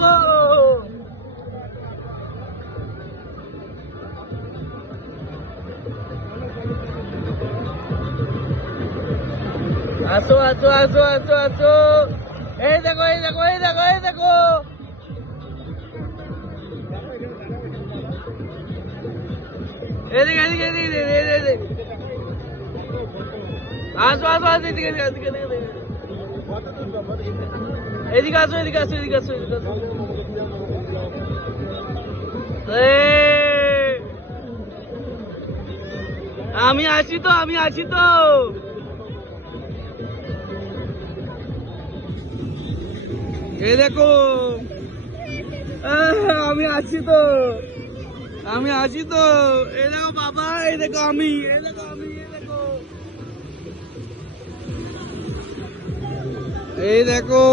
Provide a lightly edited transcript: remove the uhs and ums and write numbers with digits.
দেখো আসো আসো আসো আসো আসো এই দেখো এই দেখো এই দেখো এই দেখো এদিকে এদিকে এদিকে এদিকে আসো আসো আসো এদিকে এদিকে এদিকে এদিকে আসো এদিকে আসো এদিকে আসো এদিকে আসো আমি আছি তো আমি আছি তো এই দেখো আমি আছি তো আমি আছি তো এই দেখো বাবা এই দেখো আমি এই দেখো আমি এই দেখো